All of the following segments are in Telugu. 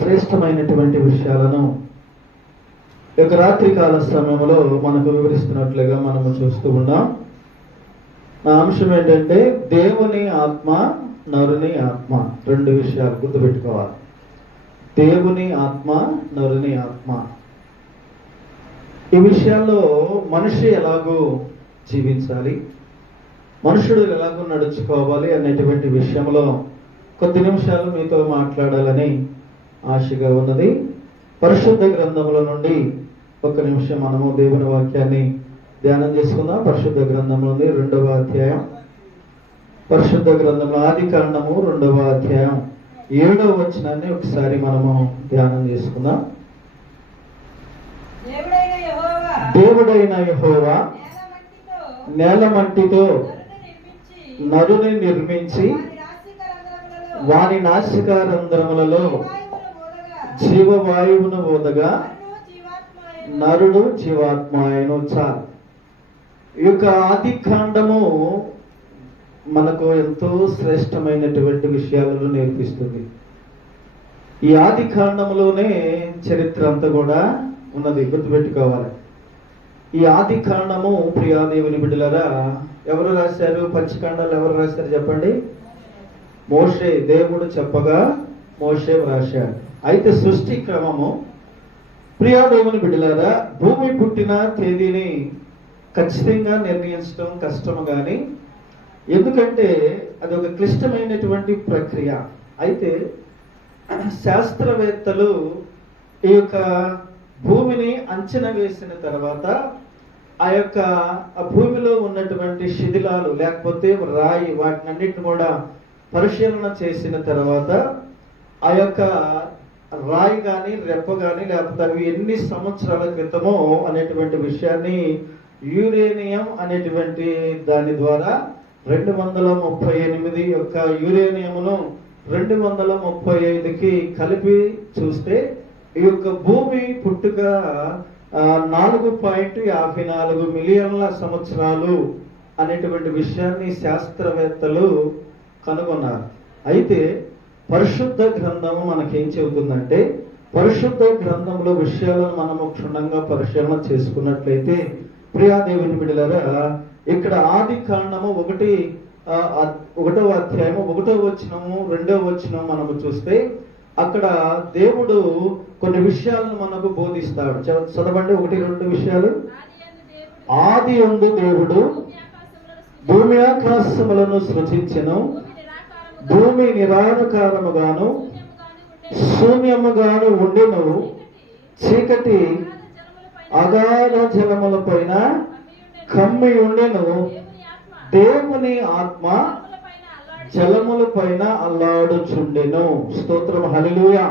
శ్రేష్టమైనటువంటి విషయాలను ఈ రాత్రి కాల సమయంలో మనకు వివరిస్తున్నట్లుగా మనము చూస్తూ ఉన్నాం. నా అంశం ఏంటంటే దేవుని ఆత్మ, నరుని ఆత్మ. రెండు విషయాలు గుర్తుపెట్టుకోవాలి. దేవుని ఆత్మ, నరుని ఆత్మ. ఈ విషయాల్లో మనిషి ఎలాగో జీవించాలి, మనుషుడు ఎలాగో నడుచుకోవాలి అనేటువంటి విషయంలో కొద్ది నిమిషాలు మీతో మాట్లాడాలని ఆశగా ఉన్నది. పరిశుద్ధ గ్రంథముల నుండి ఒక నిమిషం మనము దేవుని వాక్యాన్ని ధ్యానం చేసుకుందాం. పరిశుద్ధ గ్రంథంలో 2వ అధ్యాయం, పరిశుద్ధ గ్రంథంలో ఆదికాండము 2వ అధ్యాయం 7వ వచనాన్ని ఒకసారి మనము ధ్యానం చేసుకుందాం. దేవుడైన యెహోవా నేల మట్టితో నరుని నిర్మించి వాని నాసికారంధ్రములలో జీవవాయువును ఊదగా నరుడు జీవాత్మాయను. చాలు. ఈ యొక్క ఆది కాండము మనకు ఎంతో శ్రేష్టమైనటువంటి విషయాలను నేర్పిస్తుంది. ఈ ఆది కాండములోనే చరిత్ర అంతా కూడా ఉన్నది, గుర్తుపెట్టుకోవాలి. ఈ ఆది కాండము ప్రియాదేవుని బిడ్డలారా ఎవరు రాశారు? పంచకాండాలు ఎవరు రాశారు చెప్పండి? మోషే. దేవుడు చెప్పగా మోషే రాశాడు. అయితే సృష్టి క్రమము ప్రియాదేవుని బిడ్డలారా భూమి పుట్టిన తేదీని ఖచ్చితంగా నిర్ణయించడం కష్టము, కానీ ఎందుకంటే అది ఒక క్లిష్టమైనటువంటి ప్రక్రియ. అయితే శాస్త్రవేత్తలు ఈ యొక్క భూమిని అంచనా వేసిన తర్వాత ఆ భూమిలో ఉన్నటువంటి శిథిలాలు లేకపోతే రాయి వాటినన్నిటిని కూడా పరిశీలన చేసిన తర్వాత ఆ యొక్క రాయి కానీ రెప్ప కానీ లేకపోతే అవి ఎన్ని సంవత్సరాల క్రితమో అనేటువంటి విషయాన్ని యురేనియం అనేటువంటి దాని ద్వారా 238 యొక్క యురేనియంను 235కి కలిపి చూస్తే ఈ యొక్క భూమి పుట్టుక 4.54 మిలియన్ల సంవత్సరాలు అనేటువంటి విషయాన్ని శాస్త్రవేత్తలు కనుగొన్నారు. అయితే పరిశుద్ధ గ్రంథము మనకేం చెబుతుందంటే, పరిశుద్ధ గ్రంథంలో విషయాలను మనము క్షుణ్ణంగా పరిశీలన చేసుకున్నట్లయితే ప్రియాదేవుని బిడ్డలారా ఇక్కడ ఆది కాండము 1వ అధ్యాయము 1వ వచనము 2వ వచనం మనము చూస్తే అక్కడ దేవుడు కొన్ని విషయాలను మనకు బోధిస్తాడు. చదవండి 1-2 విషయాలు. ఆది యందు దేవుడు భూమి ఆకాశములను సృజించెను, భూమి నిరాకారముగాను శూన్యముగాను ఉండెను, చీకటి అగాధ జలముల పైన కమ్మి ఉండెను, దేవుని ఆత్మ జలముల పైన అల్లాడుచుండెను. స్తోత్రం, హల్లెలూయా.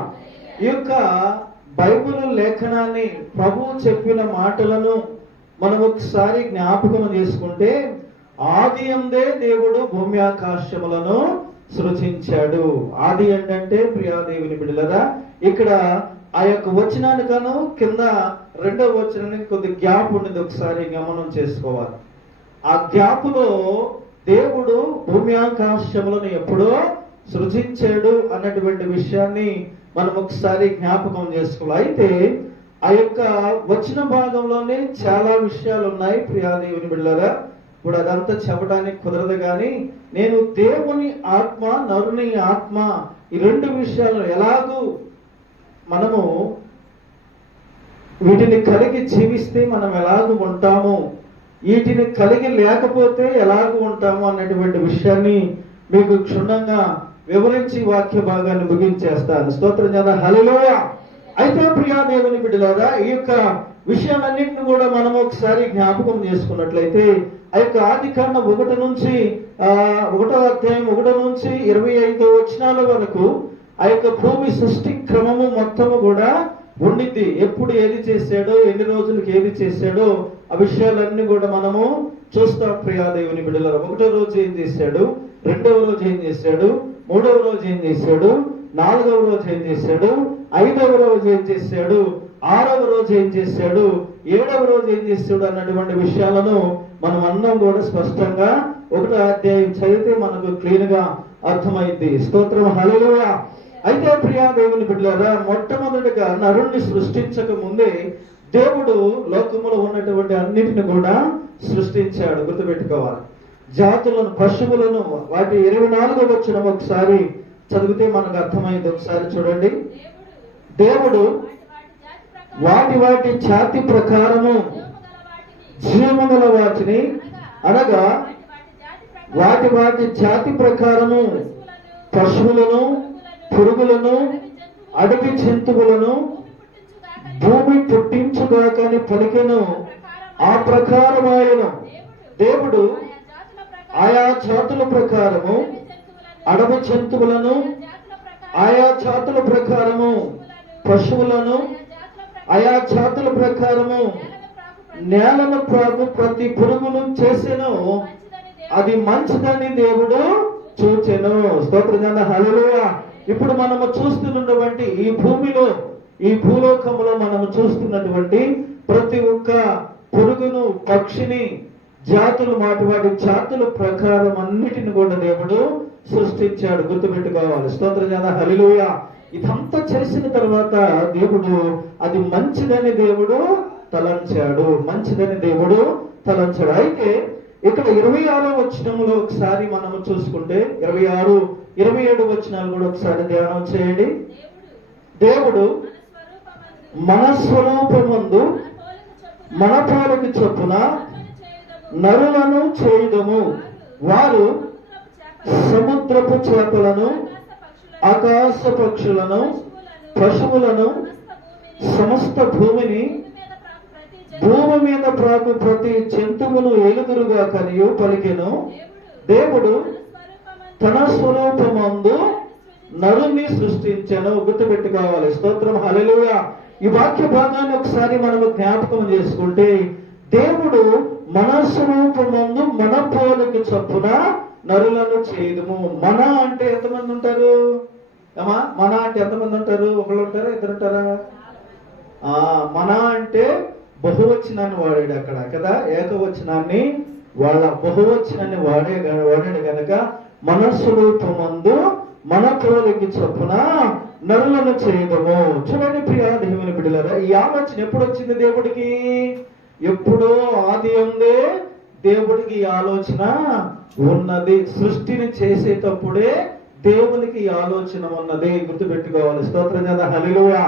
ఈ యొక్క బైబిల్ లేఖనాన్ని ప్రభువు చెప్పిన మాటలను మనం ఒకసారి జ్ఞాపకం చేసుకుంటే ఆది యందే దేవుడు భూమి ఆకాశములను సృజించాడు. ఆది అంటే ప్రియాదేవుని బిడ్డలారా ఇక్కడ ఆ యొక్క వచనానికను కింద 2వ వచనానికి కొద్ది గ్యాప్ ఉన్నది, ఒకసారి గమనం చేసుకోవాలి. ఆ గ్యాపులో దేవుడు భూమి ఆకాశములను ఎప్పుడో సృజించాడు అన్నటువంటి విషయాన్ని మనం ఒకసారి జ్ఞాపకం చేసుకోవాలి. అయితే ఆ యొక్క వచన భాగంలోనే చాలా విషయాలు ఉన్నాయి ప్రియాదేవుని బిడ్డలారా. ఇప్పుడు అదంతా చెప్పడానికి కుదరదు, కానీ నేను దేవుని ఆత్మ, నరుని ఆత్మ ఈ 2 విషయాలు ఎలాగూ మనము వీటిని కలిగి జీవిస్తే మనం ఎలాగూ ఉంటాము, వీటిని కలిగి లేకపోతే ఎలాగూ ఉంటాము అన్నటువంటి విషయాన్ని మీకు క్షుణ్ణంగా వివరించి వాక్య భాగాన్ని ముగించేస్తాను. స్తోత్రం కదా, హల్లెలూయా. అయితే ప్రియాదేవుని బిడ్డలారా ఈ యొక్క విషయాలన్నింటినీ కూడా మనం ఒకసారి జ్ఞాపకం చేసుకున్నట్లయితే ఆ యొక్క ఆదికాండం 1 నుంచి 1వ అధ్యాయం 1 నుంచి 25 వచనాల వరకు ఆ యొక్క భూమి సృష్టి క్రమము మొత్తము కూడా ఉండిద్ది. ఎప్పుడు ఏది చేశాడో, ఎన్ని రోజులకి ఏది చేశాడో ఆ విషయాలన్నీ కూడా మనము చూస్తాం ప్రియాదేవుని బిడ్డలారా. 1వ రోజు ఏం చేశాడు, 2వ రోజు ఏం చేశాడు, 3వ రోజు ఏం చేశాడు, 4వ రోజు ఏం చేశాడు, 5వ రోజు ఏం చేశాడు, 6వ రోజు ఏం చేశాడు, 7వ రోజు ఏం చేశాడు అన్నటువంటి విషయాలను మనం అందరం కూడా స్పష్టంగా 1వ అధ్యాయం చదివితే మనకు క్లీన్ గా అర్థమైంది. స్తోత్రం, హల్లెలూయా. అయితే ప్రియా దేవుని బిడ్డలారా, మొట్టమొదటిగా నరుణ్ణి సృష్టించక ముందే దేవుడు లోకములో ఉన్నటువంటి అన్నిటిని కూడా సృష్టించాడు. గుర్తుపెట్టుకోవాలి. జాతులను, పశువులను, వాటి 24వ వచనం ఒకసారి చదివితే మనకు అర్థమైంది. ఒకసారి చూడండి. దేవుడు వాటి వాటి జాతి ప్రకారము జీవముగల వాటిని, అనగా వాటి వాటి జాతి ప్రకారము పశువులను, పురుగులను, అడవి జంతువులను భూమి పుట్టించుగాకని పలికెను. ఆ ప్రకారమైన దేవుడు ఆయా జాతుల ప్రకారము అడవి జంతువులను, ఆయా జాతుల ప్రకారము పశువులను, ఆయా జాతుల ప్రకారము నేలను ప్రాకు ప్రతి పురుగును చేసెను. అది మంచిదని దేవుడు చూచెను. స్తోత్రం. హల్లెలూయా. ఇప్పుడు మనము చూస్తున్నటువంటి ఈ భూమిలో, ఈ భూలోకములో మనము చూస్తున్నటువంటి ప్రతి ఒక్క పురుగును, పక్షిని, జాతులు, వాటి జాతుల ప్రకారం అన్నిటిని కూడా దేవుడు సృష్టించాడు. గుర్తుపెట్టుకోవాలి. స్తోత్రం. హల్లెలూయా. ఇదంతా చేసిన తర్వాత దేవుడు అది మంచిదని దేవుడు తలంచాడు. మంచిదని దేవుడు తలంచాడు. అయితే ఇక్కడ 26వ వచనంలో ఒకసారి మనము చూసుకుంటే 26, 27 వచనాలు కూడా ఒకసారి ధ్యానం చేయండి. దేవుడు మన స్వరూపమందు మన పోలిక చొప్పున నరులను చేయుదము. వారు సముద్రపు చేపలను, ఆకాశ పక్షులను, పశువులను, సమస్త భూమిని, భూమి మీద ప్రాకు ప్రతి జంతువును ఏలుదురుగా కనియు పలికెను. దేవుడు తన స్వరూపమందు నరుని సృష్టించెను. గుర్తుపెట్టుకోవాలి. స్తోత్రం. హల్లెలూయా. ఈ వాక్య భాగాన్ని ఒకసారి మనము జ్ఞాపకం చేసుకుంటే, దేవుడు మన స్వరూపమందు మన పోలిక చొప్పున నరులను చేయుదుము. మన అంటే ఎంతమంది ఉంటారు అమ్మా? మన అంటే ఎంతమంది ఉంటారు? ఒకళ్ళు ఉంటారా, ఇద్దరు ఉంటారా? మన అంటే బహువచనాన్ని వాడాడు అక్కడ కదా. ఏకవచనాన్ని వాళ్ళ బహువచనాన్ని వాడాడు గనక మన స్వరూపమందు మన పోలిక చొప్పున నరులను చేయదము. చూడండి ప్రియా దేవుని బిడ్డలారా, ఈ ఆలోచన ఎప్పుడు వచ్చింది దేవుడికి? ఎప్పుడో ఆది అందే దేవుడికి ఈ ఆలోచన ఉన్నది. సృష్టిని చేసేటప్పుడే దేవునికి ఈ ఆలోచన ఉన్నది. గుర్తుపెట్టుకోవాలి. స్తోత్రం కదా. హల్లెలూయా.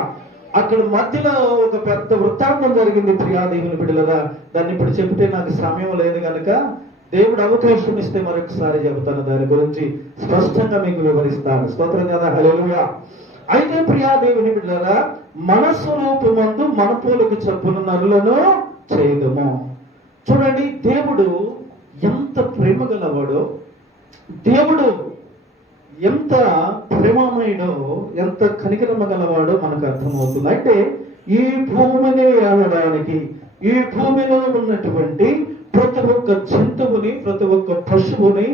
అక్కడ మధ్యలో ఒక పెద్ద వృత్తాంతం జరిగింది ప్రియా దేవుని బిడ్డలారా. దాన్ని ఇప్పుడు చెప్తే నాకు సమయం లేదు కనుక దేవుడు అవకాశం ఇస్తే మరొకసారి చెబుతాను. దాని గురించి స్పష్టంగా మీకు వివరిస్తాను. స్తోత్రం కదా. హల్లెలూయా. అయితే ప్రియా దేవుని బిడ్డలారా, మన స్వరూపమందు మన పోలిక చొప్పున నరులను చేయదము. చూడండి, దేవుడు ఎంత ప్రేమ గలవాడో, దేవుడు ఎంత ప్రేమమయుడో, ఎంత కనికరమ గలవాడో మనకు అర్థమవుతుంది. అంటే ఈ భూమిని ఏలడానికి, ఈ భూమిలో ఉన్నటువంటి ప్రతి ఒక్క జంతువుని, ప్రతి ఒక్క పశువుని,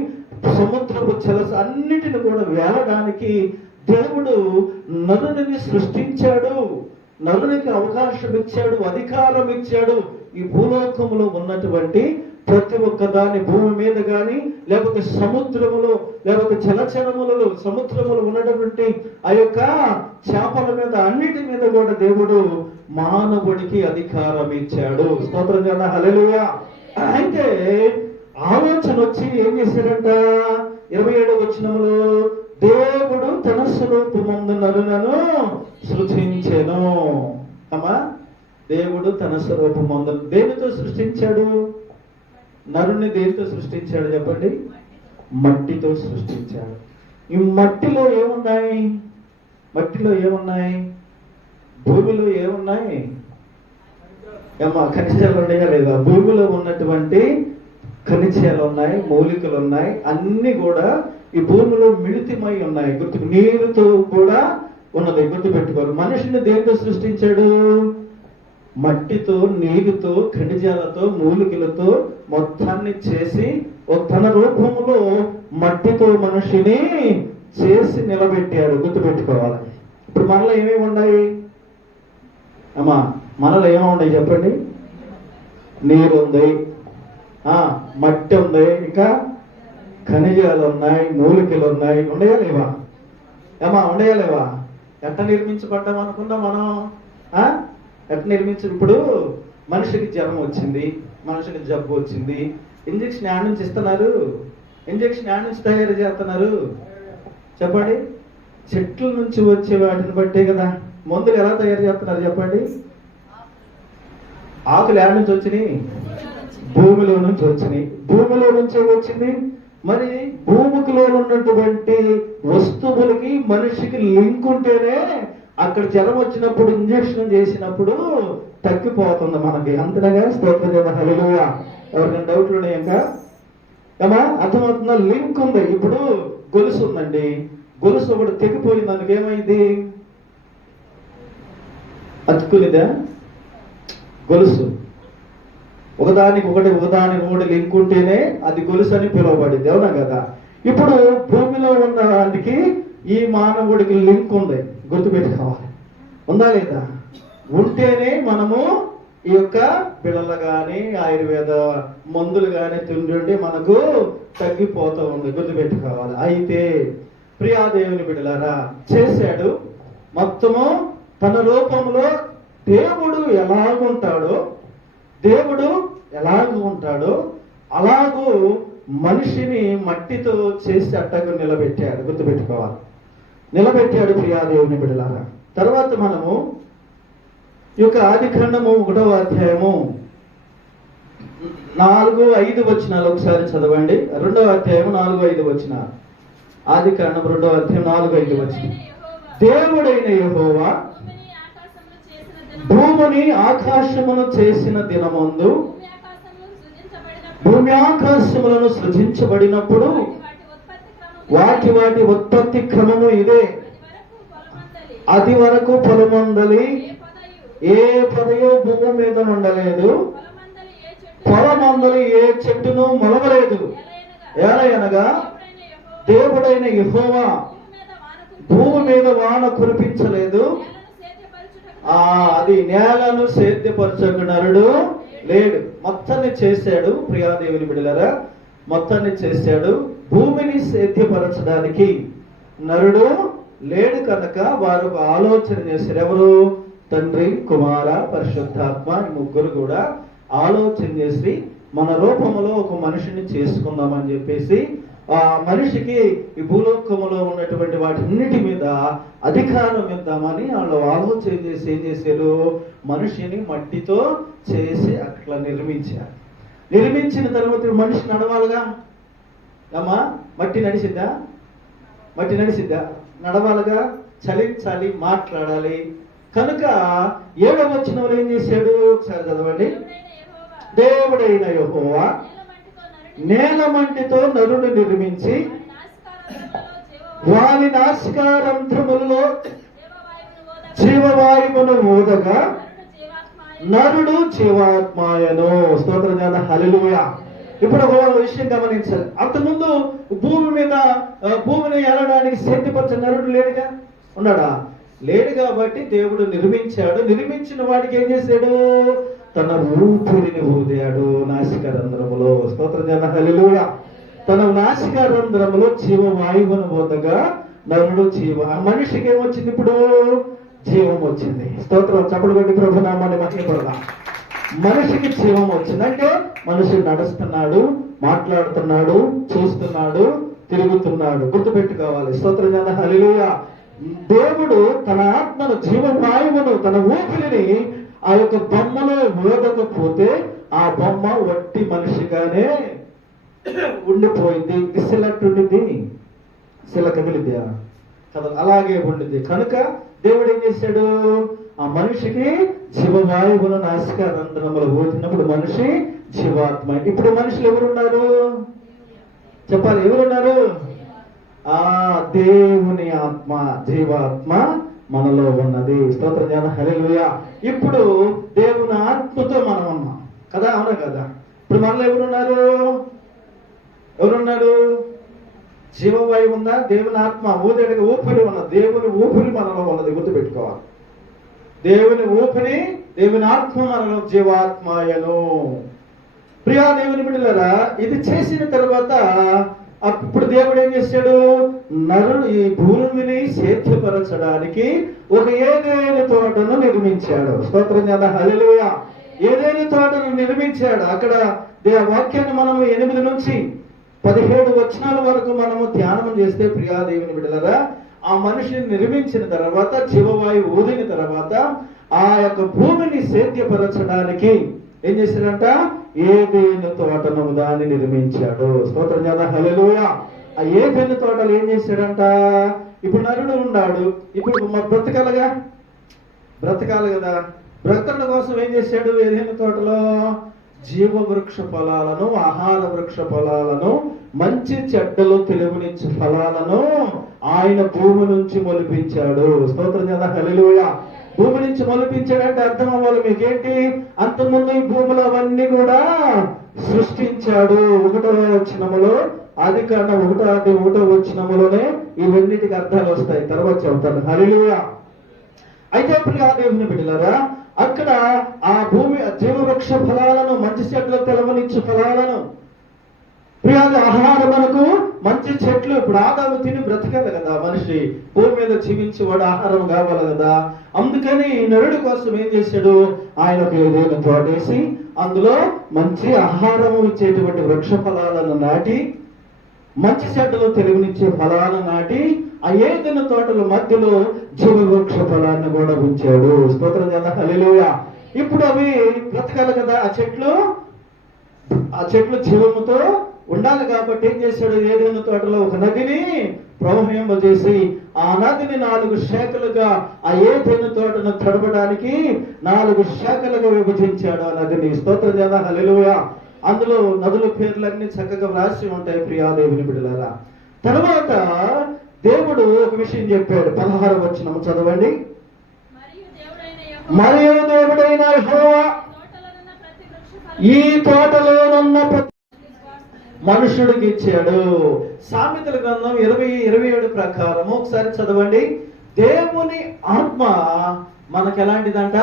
సముద్రపు జలస అన్నిటిని కూడా వేలడానికి దేవుడు నరుని సృష్టించాడు. నరునికి అవకాశం ఇచ్చాడు, అధికారం ఇచ్చాడు. ఈ భూలోకంలో ఉన్నటువంటి ప్రతి ఒక్క దాని, భూమి మీద కానీ, లేకపోతే సముద్రములో, లేకపోతే జలచరములలో, సముద్రములో ఉన్నటువంటి ఆ యొక్క చేపల మీద, అన్నిటి మీద కూడా దేవుడు మానవుడికి అధికారం ఇచ్చాడు. స్తోత్రం కదా. హల్లెలూయా. అయితే ఆలోచన వచ్చి ఏం చేశారంట? 27వ వచనంలో దేవుడు తన స్వరూపమందు నరులను సృష్టించెను. అమ్మా, దేవుడు తన స్వరూపమందు దేనితో సృష్టించాడు? నరుని దేనితో సృష్టించాడు చెప్పండి? మట్టితో సృష్టించాడు. ఈ మట్టిలో ఏమున్నాయి? మట్టిలో ఏమున్నాయి? భూమిలో ఏమున్నాయి? ఏమా ఖనిజాలు ఉన్నాయా లేదా? భూమిలో ఉన్నటువంటి ఖనిజాలు ఉన్నాయి, మూలికలు ఉన్నాయి, అన్ని కూడా ఈ భూమిలో మిళితమై ఉన్నాయి. నీరుతో కూడా ఉన్నది. గుర్తుపెట్టుకోవాలి. మనిషిని దేనితో సృష్టించాడు? మట్టితో, నీరుతో, ఖనిజాలతో, మూలికలతో మొత్తాన్ని చేసి తన రూపంలో మట్టితో మనిషిని చేసి నిలబెట్టాడు. గుర్తుపెట్టుకోవాలి. ఇప్పుడు మనలో ఏమేమి ఉన్నాయి అమ్మా? మనలో ఏమేమి ఉన్నాయి చెప్పండి? నీరు ఉంది, మట్టి ఉంది, ఇంకా ఖనిజాలు ఉన్నాయి, మూలికలు ఉన్నాయి. ఉన్నాయా లేవా? ఏమా ఉండేయలేవా? ఎట్ట నిర్మించబడ్డాం అనుకుందాం మనం? ఎట్ట ఇప్పుడు మనిషికి జ్వరం వచ్చింది, మనిషికి జబ్బు వచ్చింది, ఇంజక్షన్ యాడ్ నుంచి ఇస్తున్నారు? ఇంజక్షన్ యాడ్ నుంచి తయారు చేస్తున్నారు? చెప్పండి. చెట్ల నుంచి వచ్చే వాటిని బట్టే కదా. మందులు ఎలా తయారు చేస్తున్నారు చెప్పండి? ఆకులు యాడ్ నుంచి వచ్చినాయి? భూమిలో నుంచి వచ్చినాయి. భూమిలో నుంచే వచ్చింది. మరి భూమికిలో ఉన్నటువంటి వస్తువులకి మనిషికి లింక్ ఉంటేనే అక్కడ జ్వరం వచ్చినప్పుడు ఇంజక్షన్ చేసినప్పుడు తగ్గిపోతుంది మనకి. అంతేగా? స్తోత్రం. హల్లెలూయా. ఎవరికైనా డౌట్లు ఉన్నాయి? ఇంకా అర్థమవుతుందా? లింక్ ఉంది. ఇప్పుడు గొలుసు ఉందండి, గొలుసు ఒకటి తెగిపోయింది, దానికి ఏమైంది? అతుక్కునిదా? గొలుసు ఒకదానికి ఒకటి లింక్ ఉంటేనే అది గొలుసు అని పిలువబడింది. అవునా కదా? ఇప్పుడు భూమిలో ఉన్న వాటికి ఈ మానవుడికి లింక్ ఉంది, గుర్తుపెట్టుకోవాలి. ఉందా లేదా? ఉంటేనే మనము ఈ యొక్క పిల్లలు కానీ ఆయుర్వేద మందులు కానీ తింటుంటే మనకు తగ్గిపోతూ ఉంది, గుర్తుపెట్టుకోవాలి. అయితే ప్రియాదేవుని బిడ్డలారా, చేశాడు మొత్తము తన రూపంలో. దేవుడు ఎలాగూ ఉంటాడో అలాగూ మనిషిని మట్టితో చేసి అట్టగా నిలబెట్టాడు, గుర్తుపెట్టుకోవాలి. నిలబెట్టాడు ప్రియాదేవుని బిడ్డలారా. తర్వాత మనము ఈ యొక్క ఆదికాండము 1వ అధ్యాయము 4-5 వచనాలు ఒకసారి చదవండి. 2వ అధ్యాయము 4-5 వచనాలు. ఆదికాండం 2వ అధ్యాయం 4-5 వచనం. దేవుడైన యెహోవా భూమిని ఆకాశమును చేసిన దినమందు, భూమి ఆకాశములను సృజించబడినప్పుడు వాటి ఉత్పత్తి క్రమము ఇదే. అది వరకు పొలమందలి ఏ పదయో భూమి మీద ఉండలేదు, పొలమందలి ఏ చెట్టును మొలవలేదు. ఏలయనగా దేవుడైన యెహోవా భూమి మీద వాన కురిపించలేదు, అది నేలను సేద్యపరచకు నరుడు లేడు. మొత్తాన్ని చేశాడు ప్రియాదేవుని బిడ్డలారా, మొత్తాన్ని చేశాడు. భూమిని సేద్యపరచడానికి నరుడు లేడు కనుక వారు ఆలోచన చేశారు. ఎవరు? తండ్రి, కుమార, పరిశుద్ధాత్మ, ఈ ముగ్గురు కూడా ఆలోచన చేసి మన రూపంలో ఒక మనిషిని చేసుకుందామని చెప్పేసి ఆ మనిషికి ఈ భూలోకములో ఉన్నటువంటి వాటిన్నిటి మీద అధికారం ఇద్దామని వాళ్ళు ఆలోచన చేసి ఏం చేశారు? మనిషిని మట్టితో చేసి అట్లా నిర్మించారు. నిర్మించిన తర్వాత మనిషి నడవాలిగా. అమ్మా, మట్టి నడిచిద్దా? నడవాలిగా, చలించాలి, మాట్లాడాలి. కనుక 7వ వచనంలో ఏం చేశాడు? ఒకసారి చదవండి. దేవుడైన యెహోవా నేలమంటితో నరుని నిర్మించి వాని నాసికారంధ్రములలో జీవవాయువును ఊదగా నరుడు జీవాత్మాయను. స్తోత్రం. హల్లెలూయా. ఇప్పుడు ఒక విషయం గమనించాలి. అంతకుముందు భూమిని ఏలడానికి సేద్యపరచ నరుడు లేడుగా, ఉన్నాడా? లేడు. కాబట్టి దేవుడు నిర్మించాడు. నిర్మించిన వాడికి ఏం చేశాడు? తన ఊపిరిని ఊదాడు నాసికారంధ్రములో. స్తోత్రం. హల్లెలూయా. తన నాసికారంధ్రములో జీవవాయువును ఊదగా నరుడు మనిషికి ఏమొచ్చింది? ఇప్పుడు జీవం వచ్చింది. స్తోత్రం. చప్పుడు కొట్టి ప్రభు నామాన్ని మహిమపడదాం. మనిషికి జీవం వచ్చింది అంటే మనిషి నడుస్తున్నాడు, మాట్లాడుతున్నాడు, చూస్తున్నాడు, తిరుగుతున్నాడు. గుర్తుపెట్టుకోవాలి. స్తోత్రం. హల్లెలూయా. దేవుడు తన ఆత్మను, జీవవాయువును, తన ఊపిరిని ఆ యొక్క బొమ్మలో ఊదకపోతే ఆ బొమ్మ వట్టి మనిషిగానే ఉండిపోయింది. శిలట్టుండిది, శిల కదిలిద్ది కదా, అలాగే ఉండింది. కనుక దేవుడు ఏం చేశాడు? ఆ మనిషికి జీవవాయువును నాసికారంధ్రములో ఊదినప్పుడు మనిషి జీవాత్మ. ఇప్పుడు మనుషులు ఎవరున్నారు? చెప్పాలి. ఎవరున్నారు? దేవుని ఆత్మ, జీవాత్మ మనలో ఉన్నది. స్తోత్రం. హల్లెలూయా. ఇప్పుడు దేవుని ఆత్మతో మనం ఉన్నాం కదా, అవునా కదా? ఇప్పుడు మనలో ఎవరున్నారు? జీవవాయువు ఉందా? దేవుని ఆత్మ ఊదేడుగా ఊపిరి ఉన్నది. దేవుని ఊపిరి మనలో ఉన్నది, గుర్తుపెట్టుకోవాలి. దేవుని ఊపిరి, దేవుని ఆత్మ మనలో జీవాత్మాయను. ప్రియా దేవుని బిడ్డలారా, ఇది చేసిన తర్వాత అప్పుడు దేవుడు ఏం చేశాడు? నరుడు ఈ భూమిని సేద్యపరచడానికి ఒక ఏదైనా తోటను నిర్మించాడు. స్తోత్రం కదా, హల్లెలూయా. ఏదైనా తోటను నిర్మించాడు. అక్కడ వాక్యాన్ని మనము 8 నుంచి 17 వచనాల వరకు మనము ధ్యానం చేస్తే ప్రియా దేవుని బిడ్డలారా, ఆ మనిషిని నిర్మించిన తర్వాత, జీవవాయువు ఊదిన తర్వాత ఆ యొక్క భూమిని సేద్యపరచడానికి ఏం చేశాడంట? ఏదైనా తోటను దాన్ని నిర్మించాడు. స్తోత్రం కదా, హల్లెలూయా. ఆ ఏదైనా తోటలు ఏం చేశాడంట? ఇప్పుడు నరుడు ఉన్నాడు, ఇప్పుడు బ్రతకాలి కదా. బ్రతకడం కోసం ఏం చేశాడు? ఏదైనా తోటలో జీవవృక్ష ఫలాలను, ఆహార వృక్ష ఫలాలను, మంచి చెడ్డలు తెలివినిచ్చు ఫలాలను ఆయన భూమి నుంచి మొలిపించాడు. స్తోత్రం కదా, హల్లెలూయా. భూమి నుంచి మొలిపించాడంటే అర్థం అవ్వాలి మీకేంటి? అంతకుముందు ఈ భూములు అవన్నీ కూడా సృష్టించాడు. 1వ వచనములో, ఆదికాండం 1వ వచనములోనే ఇవన్నిటికి అర్థాలు వస్తాయి, తర్వాత చెబుతాను. హల్లెలూయా. అయితే ప్రియా దేవుని బిడ్డలారా, అక్కడ ఆ భూమి జీవవృక్ష ఫలాలను, మంచి చెట్లు తెలవనిచ్చు ఫలాలను, ప్రియాది ఆహారమునకు మంచి చెట్లు. ఇప్పుడు ఆదాము తిని బ్రతకాలి కదా మనిషి, భూమి మీద జీవించి వాడు ఆహారం కావాలి కదా. అందుకని నరుడి కోసం ఏం చేశాడు? ఆయనకు ఏదైనా తోటేసి అందులో మంచి ఆహారము ఇచ్చేటువంటి వృక్ష ఫలాలను నాటి, మంచి చెడ్డలు తెలివినిచ్చే ఫలాలను నాటి, ఆ ఏదైనా తోటల మధ్యలో జీవవృక్ష ఫలాన్ని కూడా ఉంచాడు. స్తోత్రం కదా, హల్లెలూయా. ఇప్పుడు అవి బ్రతకాలి కదా, ఆ చెట్లు జీవముతో ఉండాలి కాబట్టి ఏం చేశాడు? ఏదైనా తోటలో ఒక నదిని ప్రవహింపజేసి ఆ నదిని 4 శాఖలుగా, ఆ ఏదైనా తోటను తడపడానికి 4 శాఖలుగా విభజించాడు ఆ నదిని. స్తోత్రం కదా, హల్లెలూయా. అందులో నదుల పేర్లన్నీ చక్కగా వ్రాసి ఉంటాయి ప్రియా దేవుని బిడ్డలారా. తర్వాత దేవుడు ఒక విషయం చెప్పాడు. 16వ వచనం చదవండి. మరియు దేవుడైన యెహోవా ఈ తోటలోనున్న ప్రతి మనుషుడికి ఇచ్చాడు. సామెతల గ్రంథం 20:27 ప్రకారము ఒకసారి చదవండి. దేవుని ఆత్మ మనకు ఎలాంటిదంట?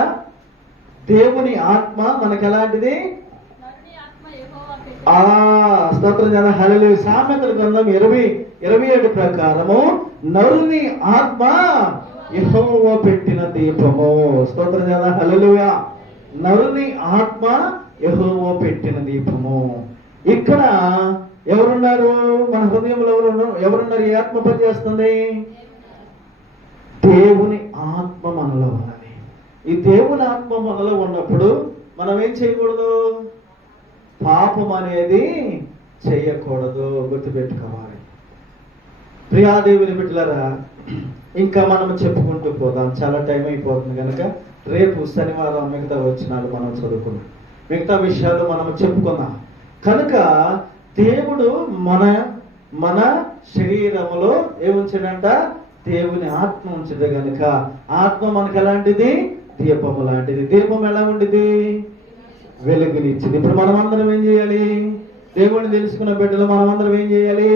దేవుని ఆత్మ మనకు ఎలాంటిది? స్తోత్రం కదా, హల్లెలూయా. సామెతల గ్రంథం 20:27 ప్రకారము నరుని ఆత్మ యెహోవా పెట్టిన దీపము. స్తోత్రం కదా, హల్లెలూయా. నరుని ఆత్మ యెహోవా పెట్టిన దీపము. ఇక్కడ ఎవరున్నారు? మన హృదయంలో ఎవరున్నారు? ఈ ఆత్మ పనిచేస్తుంది. దేవుని ఆత్మ మనలో ఉన్నది. ఈ దేవుని ఆత్మ మనలో ఉన్నప్పుడు మనం ఏం చేయకూడదు? పాపం అనేది చేయకూడదు. గుర్తుపెట్టుకోవాలి ప్రియా దేవుని బిడ్డలారా. ఇంకా మనం చెప్పుకుంటూ పోదాం, చాలా టైం అయిపోతుంది కనుక రేపు శనివారం మిగతా వచనాలు మనం చదువుకుందాం, మిగతా విషయాలు మనం చెప్పుకుందాం. కనుక దేవుడు మన శరీరములో ఏముంచాడంట? దేవుని ఆత్మ ఉంచదు కనుక ఆత్మ మనకు ఎలాంటిది? దీపము లాంటిది. దీపం ఎలా ఉండేది? వెలుగునిచ్చింది. ఇప్పుడు మనమందరం ఏం చేయాలి? దేవుడిని తెలుసుకున్న బిడ్డలు మనమందరం ఏం చేయాలి?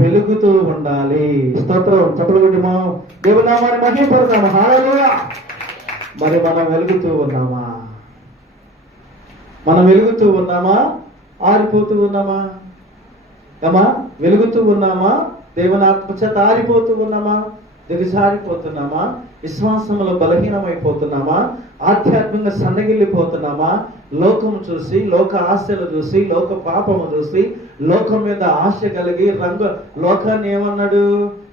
వెలుగుతూ ఉండాలి. స్తోత్రం. చెప్పలు కొట్టి మనం దేవుని నామాన్ని మహిమపడతాము. హల్లెలూయా. మరి మనం వెలుగుతూ ఉన్నామా? మనం వెలుగుతూ ఉన్నామా? ఆరిపోతూ ఉన్నామా? వెలుగుతూ ఉన్నామా? దేవుని ఆత్మ చేత ఆరిపోతూ ఉన్నామా? దిగజారిపోతున్నామా? విశ్వాసంలో బలహీనమైపోతున్నామా? ఆధ్యాత్మికంగా సన్నగిల్లిపోతున్నామా? లోకం చూసి, లోక ఆశలు చూసి, లోక పాపము చూసి, లోకం మీద ఆశ కలిగి లోకాన్ని ఏమన్నాడు?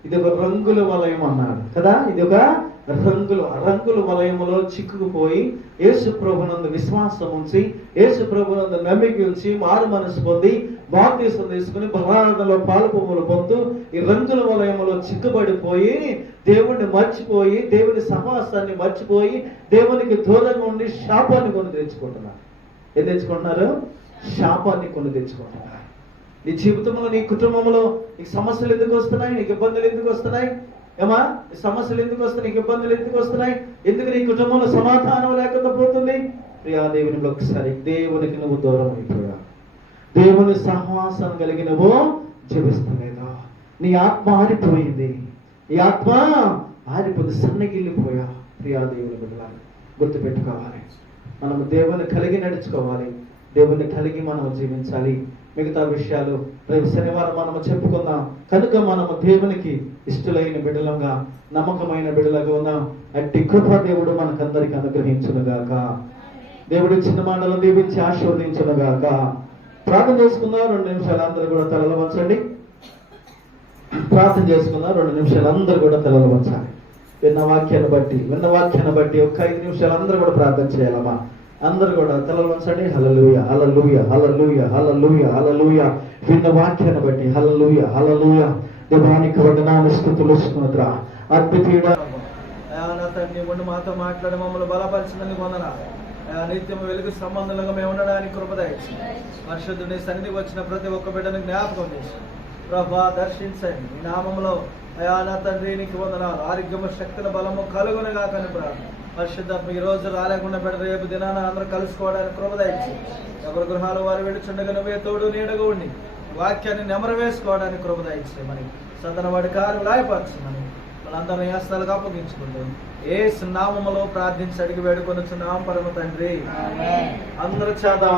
ఇది ఒక రంగుల వలయం అన్నాడు కదా. ఇది ఒక రంగుల వలయములో చిక్కుకుపోయి యేసు ప్రభునందు విశ్వాసం ఉంచి, యేసు ప్రభునందు నమ్మిక ఉంచి, మారు మనసు పొంది, బాప్తిసం తీసుకుని బలారాధనలో పాలుపొమ్ములు పొందు ఈ రంగుల వలయములో చిక్కుబడిపోయి దేవుణ్ణి మర్చిపోయి, దేవుని సహవాసాన్ని మర్చిపోయి, దేవునికి దూరంగా ఉండి శాపాన్ని కొని తెచ్చుకుంటున్నారు. ఏం తెచ్చుకుంటున్నారు? శాపాన్ని కొని తెచ్చుకుంటున్నారు. నీ జీవితంలో, నీ కుటుంబంలో నీకు సమస్యలు ఎందుకు వస్తున్నాయి? నీకు ఇబ్బందులు ఎందుకు వస్తున్నాయి? ఈ సమస్యలు ఎందుకు వస్తున్నాయి? నీకు ఇబ్బందులు ఎందుకు వస్తున్నాయి? ఎందుకు నీ కుటుంబంలో సమాధానం లేకుండా పోతుంది? ప్రియా దేవుని ఒకసారి దేవునికి నువ్వు దూరం అయిపోయావు. దేవుని సహవాసం కలిగి నువ్వు జీవిస్తలేదు. నీ ఆత్మ ఆరిపోయింది. ఈ ఆత్మ ఆరిపోయింది, సన్నగిల్లిపోయా. ప్రియా దేవుని బిడ్డలారా, గుర్తుపెట్టుకోవాలి. మనము దేవుని కలిగి నడుచుకోవాలి. దేవుని కలిగి మనం జీవించాలి. మిగతా విషయాలు రేపు శనివారం మనము చెప్పుకుందాం. కనుక మనము దేవునికి ఇష్టలైన బిడ్డలుగా, నమ్మకమైన బిడ్డలుగా ఉన్నాం. అట్టి కృప దేవుడు మనకందరికి అనుగ్రహించునుగాక. దేవుడు ఇచ్చిన మాటలు దీవించి ఆశీర్వదించునుగాక. ప్రార్థన చేసుకుందాం. 2 నిమిషాలు అందరూ కూడా తలలు వంచండి. ప్రార్థన చేసుకుందాం. 2 నిమిషాలు అందరూ కూడా తలలు వంచాలి. విన్న వాక్యాన్ని బట్టి ఒక 5 నిమిషాలు అందరూ కూడా ప్రార్థన చేయాలమ్మా. అందరూ కూడా తలలు వంచండి. హల్లెలూయా, హల్లెలూయా, హల్లెలూయా, హల్లెలూయా, హల్లెలూయా. విన్న వాక్యాన్ని బట్టి హల్లెలూయా, హల్లెలూయా. దేవానికి వందనాలు, స్తుతులు, స్తోత్ర. అద్భుతీయుడా తండ్రి, ఉండి మాతో మాట్లాడి మమ్మల్ని బలపరిచినందుకు వందనాలు. నిత్యం వెలుగు సంబంధంగా మేము ఉండడానికి కృప దయచేయండి. పరిశుద్ధుని సన్నిధికి వచ్చిన ప్రతి ఒక్క బిడ్డను జ్ఞాపకం చేసి ప్రభా దర్శించండి. ఈ నామంలో అయా నా తండ్రి నీకు వందనాలు. ఆరోగ్యము, శక్తుల బలము కలుగునుగా కానీ పరిశుద్ధాత్మ ఈ రోజు రాలేకుండా బిడ్డ రేపు దినాన అందరూ కలుసుకోవడానికి కృప దయచేయండి. ఎవరి గృహాలు వారు వెళ్ళుచుండగా నువ్వే తోడు నీడగా ఉండి వాక్యాన్ని నెమరు వేసుకోవడానికి కృప దయచేయమని, సదన వాడి కార్యం రాయపరచమని వాళ్ళందరినీ హస్తాలకు అప్పగించుకుంటూ యేసు నామములో ప్రార్థించి అడిగి వేడుకొనుచున్నాం పరమ తండ్రి. అందరూ చేద్దాం.